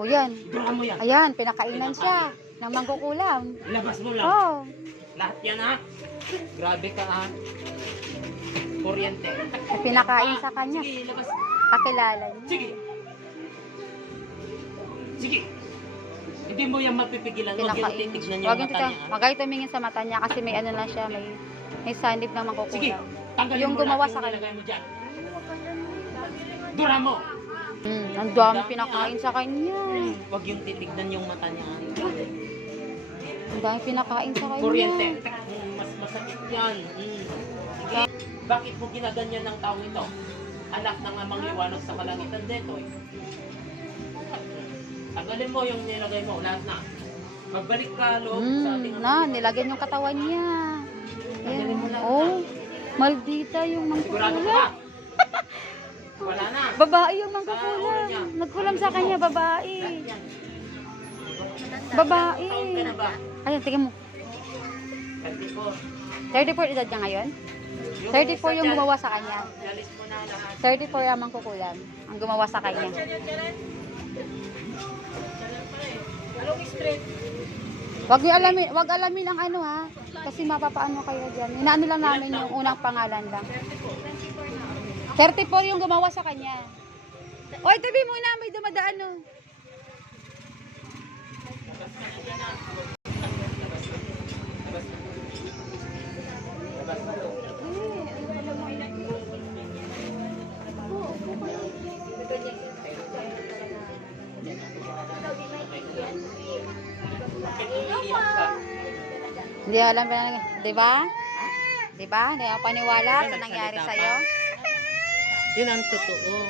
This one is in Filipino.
O yan. Dura mo yan. Ayan, pinakainan siya ng mangkukulam. Labas mo lang. Oh. Lahat yan ha. Grabe ka ha. Kuryente. Pinakain sa kanya. Sige, labas. Kakilala niya. Sige. Sige. Hindi mo yan mapipigilan. Huwag yung Pinakain. titignan yung Huwag mata yung niya. Huwag kayo tumingin sa mata niya kasi may ano lang siya, may sanib ng Sige. mangkukulam. Tanggalin Yung mo gumawa lahat sa yung kanya. nilagay mo dyan. Dura mo. Ang dami pinakain sa kanya. Huwag yung titignan yung mata niya. Ang dami pinakain sa kanya. Kuryente. Mas masakit yan. Sige. Bakit mo ginaganyan ng tao ito? Anak ng amang liwanag sa kalangitan dito eh. Tanggalin mo yung nilagay mo. Lahat na. Magbalik ka loob sa ating Nilagyan yung katawan niya. Tanggalin mo lahat Oh, maldita yung Sigurado ka mangkukulam. ba? Wala na. Babae yung Sa ulo mangkukulam. niya. Nagkulam sa kanya, babae. Lahat yan. Babae. Taon ka na ba? Ayun, tingnan mo. 34. 34 edad niya ngayon? 34 yung gumawa sa kanya. Yalis mo na lahat. 34 ang mangkukulam. Ang gumawa sa kanya. Wag alamin ang ano ha. Kasi mapapaano kayo diyan. Inaano lang namin yung unang pangalan lang. 34 yung gumawa sa kanya. Oy, tabi muna, may dumadaan no. Hindi alam ba na, 'di ba? 'Di ba? Hindi ako paniwala sa nangyari sa iyo. Yun ang totoo.